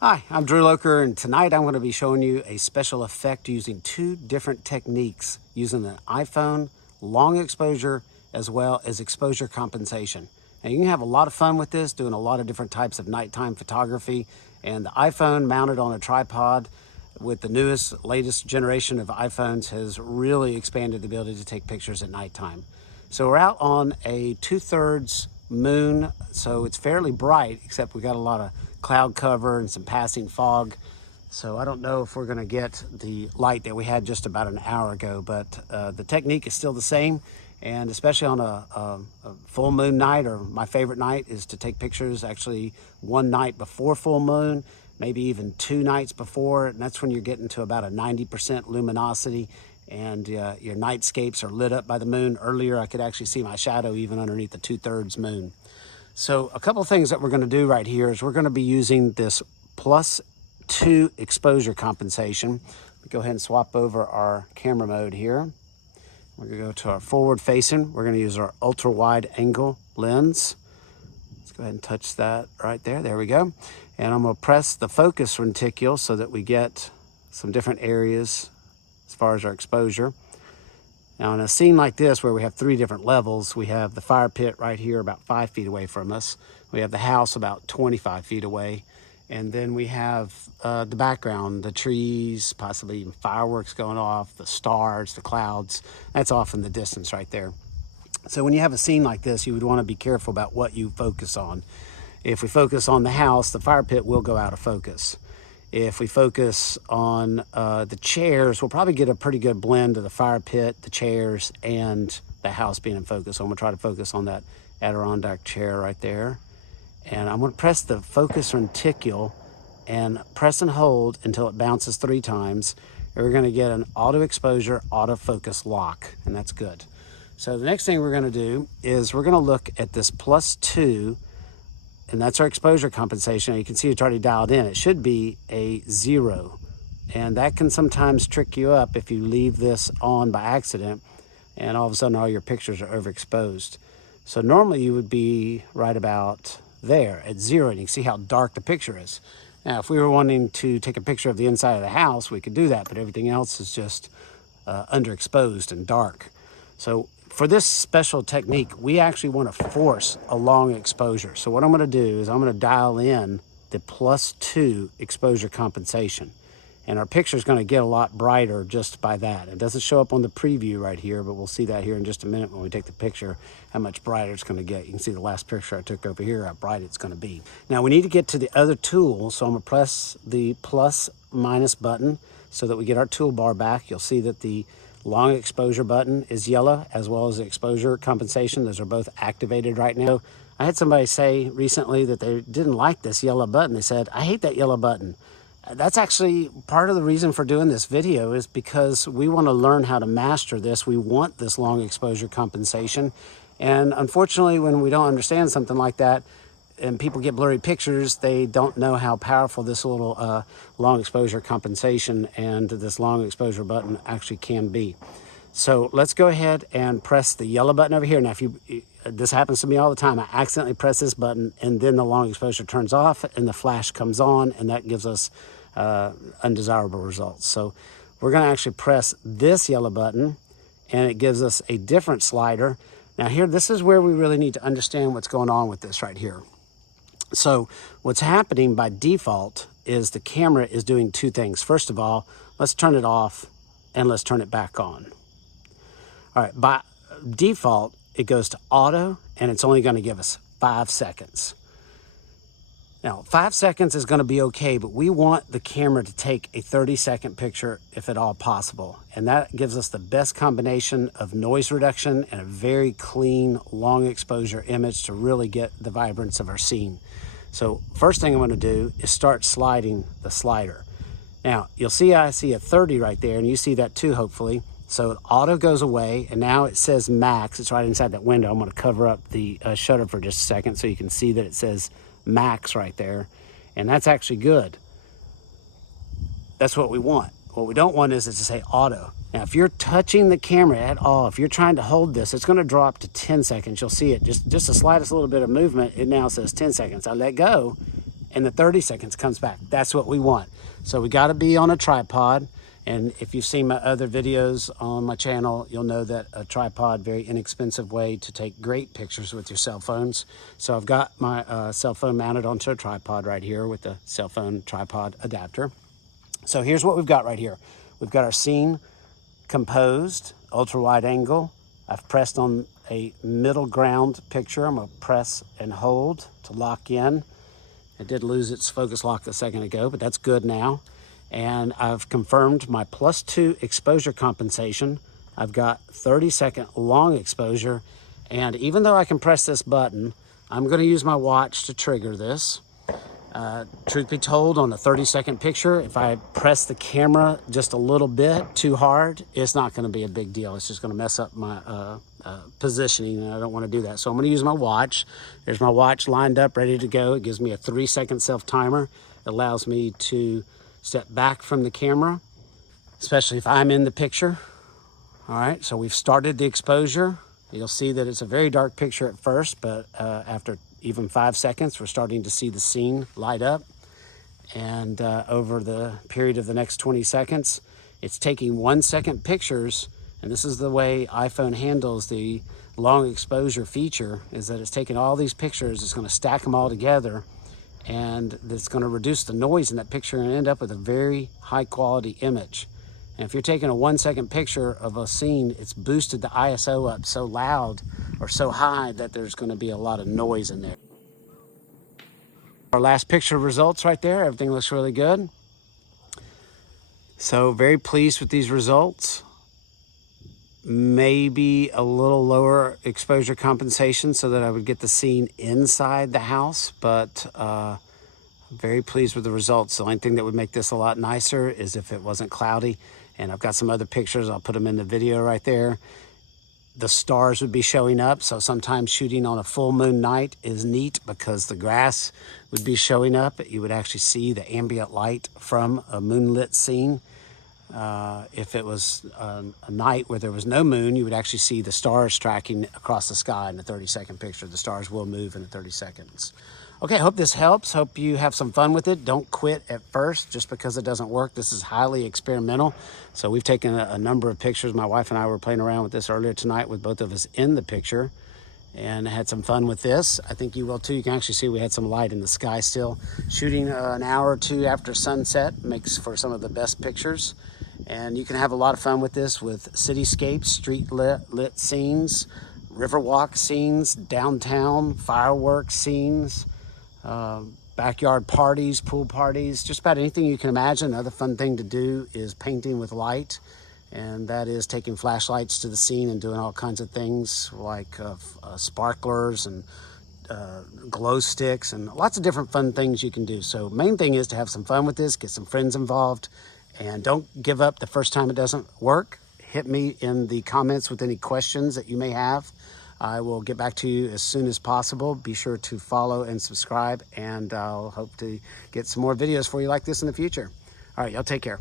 Hi, I'm Drew Loker, and tonight I'm going to be showing you a special effect using two different techniques using an iPhone, long exposure, as well as exposure compensation. Now you can have a lot of fun with this, doing a lot of different types of nighttime photography, and the iPhone mounted on a tripod with the latest generation of iPhones has really expanded the ability to take pictures at nighttime. So we're out on a 2/3 moon, so it's fairly bright, except we got a lot of cloud cover and some passing fog. So I don't know if we're gonna get the light that we had just about an hour ago, but the technique is still the same. And especially on a full moon night, or my favorite night is to take pictures actually one night before full moon, maybe even 2 nights before, and that's when you're getting to about a 90% luminosity, and your nightscapes are lit up by the moon. Earlier I could actually see my shadow even underneath the 2/3 moon. So a couple of things that we're going to do right here is we're going to be using this +2 exposure compensation. Go ahead and swap over our camera mode here. We're going to go to our forward facing. We're going to use our ultra wide angle lens. Let's go ahead and touch that right there. There we go. And I'm going to press the focus reticule so that we get some different areas as far as our exposure. Now in a scene like this where we have 3 different levels, we have the fire pit right here about 5 feet away from us. We have the house about 25 feet away. And then we have the background, the trees, possibly even fireworks going off, the stars, the clouds. That's off in the distance right there. So when you have a scene like this, you would want to be careful about what you focus on. If we focus on the house, the fire pit will go out of focus. If we focus on the chairs, we'll probably get a pretty good blend of the fire pit, the chairs, and the house being in focus. So I'm gonna try to focus on that Adirondack chair right there. And I'm gonna press the focus reticule and press and hold until it bounces 3 times. And we're gonna get an auto exposure, autofocus lock, and that's good. So the next thing we're gonna do is we're gonna look at this +2, and that's our exposure compensation. You can see it's already dialed in. It should be a 0. And that can sometimes trick you up if you leave this on by accident and all of a sudden all your pictures are overexposed. So normally you would be right about there at 0, and you can see how dark the picture is. Now, if we were wanting to take a picture of the inside of the house, we could do that, but everything else is just underexposed and dark. So for this special technique, we actually want to force a long exposure. So what I'm going to do is I'm going to dial in the +2 exposure compensation. And our picture is going to get a lot brighter just by that. It doesn't show up on the preview right here, but we'll see that here in just a minute when we take the picture, how much brighter it's going to get. You can see the last picture I took over here, how bright it's going to be. Now we need to get to the other tool, so I'm going to press the +- button so that we get our toolbar back. You'll see that the long exposure button is yellow, as well as the exposure compensation. Those are both activated right now. I had somebody say recently that they didn't like this yellow button. They said, "I hate that yellow button." That's actually part of the reason for doing this video, is because we want to learn how to master this. We want this long exposure compensation. And unfortunately, when we don't understand something like that and people get blurry pictures, they don't know how powerful this little long exposure compensation and this long exposure button actually can be. So let's go ahead and press the yellow button over here. Now, this happens to me all the time. I accidentally press this button and then the long exposure turns off and the flash comes on, and that gives us undesirable results. So we're going to actually press this yellow button and it gives us a different slider. Now here, this is where we really need to understand what's going on with this right here. So what's happening by default is the camera is doing 2 things. First of all, let's turn it off and let's turn it back on. All right, by default, it goes to auto, and it's only going to give us 5 seconds. Now, 5 seconds is going to be okay, but we want the camera to take a 30-second picture if at all possible. And that gives us the best combination of noise reduction and a very clean, long exposure image to really get the vibrance of our scene. So first thing I'm going to do is start sliding the slider. Now, you'll see I see a 30 right there, and you see that too, hopefully. So auto goes away, and now it says max. It's right inside that window. I'm going to cover up the shutter for just a second so you can see that it says max right there, and that's actually good. That's what we want. What we don't want is it to say auto. Now, if you're touching the camera at all, if you're trying to hold this, it's going to drop to 10 seconds. You'll see it, just the slightest little bit of movement, it now says 10 seconds. I let go, and the 30 seconds comes back. That's what we want. So we got to be on a tripod. And if you've seen my other videos on my channel, you'll know that a tripod, very inexpensive way to take great pictures with your cell phones. So I've got my cell phone mounted onto a tripod right here with the cell phone tripod adapter. So here's what we've got right here. We've got our scene composed, ultra wide angle. I've pressed on a middle ground picture. I'm gonna press and hold to lock in. It did lose its focus lock a second ago, but that's good now. And I've confirmed my +2 exposure compensation. I've got 30-second long exposure. And even though I can press this button, I'm gonna use my watch to trigger this. Truth be told, on a 30-second picture, if I press the camera just a little bit too hard, it's not gonna be a big deal. It's just gonna mess up my positioning, and I don't wanna do that. So I'm gonna use my watch. There's my watch lined up, ready to go. It gives me a 3-second self-timer. It allows me to step back from the camera, especially if I'm in the picture. All right, so we've started the exposure. You'll see that it's a very dark picture at first, but after even 5 seconds, we're starting to see the scene light up. And over the period of the next 20 seconds, it's taking 1-second pictures. And this is the way iPhone handles the long exposure feature, is that it's taking all these pictures, it's gonna stack them all together, and it's going to reduce the noise in that picture and end up with a very high quality image. And if you're taking a 1-second picture of a scene, it's boosted the ISO up so loud or so high that there's going to be a lot of noise in there. Our last picture results right there. Everything looks really good. So very pleased with these results. Maybe a little lower exposure compensation so that I would get the scene inside the house, but very pleased with the results. The only thing that would make this a lot nicer is if it wasn't cloudy. And I've got some other pictures, I'll put them in the video right there. The stars would be showing up, so sometimes shooting on a full moon night is neat because the grass would be showing up. You would actually see the ambient light from a moonlit scene. If it was a night where there was no moon, you would actually see the stars tracking across the sky in a 30-second picture. The stars will move in 30 seconds. Okay, I hope this helps. Hope you have some fun with it. Don't quit at first just because it doesn't work. This is highly experimental. So we've taken a number of pictures. My wife and I were playing around with this earlier tonight with both of us in the picture and had some fun with this. I think you will too. You can actually see we had some light in the sky still. Shooting an hour or two after sunset makes for some of the best pictures. And you can have a lot of fun with this with cityscapes, street lit scenes, riverwalk scenes, downtown, fireworks scenes, backyard parties, pool parties, just about anything you can imagine. Another fun thing to do is painting with light, and that is taking flashlights to the scene and doing all kinds of things like sparklers and glow sticks and lots of different fun things you can do. So main thing is to have some fun with this, get some friends involved, and don't give up the first time it doesn't work. Hit me in the comments with any questions that you may have. I will get back to you as soon as possible. Be sure to follow and subscribe, and I'll hope to get some more videos for you like this in the future. All right, y'all take care.